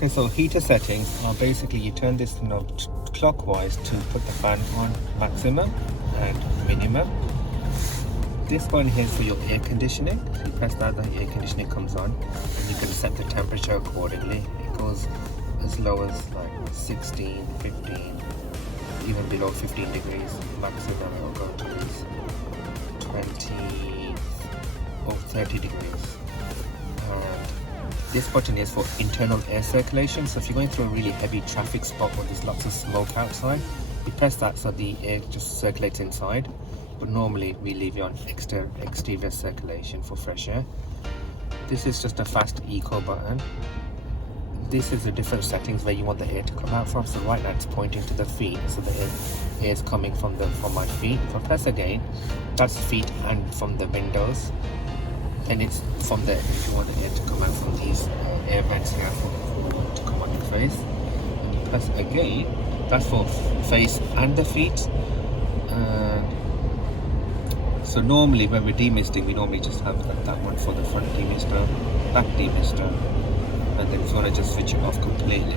Okay, so heater settings are basically you turn this knob clockwise to put the fan on maximum and minimum. This one here is for your air conditioning. So you press that, the air conditioning comes on, and you can set the temperature accordingly. It goes as low as like 16, 15, even below 15 degrees. Maximum it will go to is 20 or 30 degrees. And this button is for internal air circulation. So if you're going through a really heavy traffic spot where there's lots of smoke outside, you press that so the air just circulates inside. But normally we leave it on exterior circulation for fresh air. This is just a fast eco button. This is the different settings where you want the air to come out from. So right now it's pointing to the feet, so the air is coming from my feet. If I press again, that's feet and from the windows. And it's from there if you want the air to come out from these air vents here to come on your face. And you press again, that's for face and the feet. So normally when we're demisting, we normally just have that one for the front demister, back demister, and then if you want to just switch it off completely,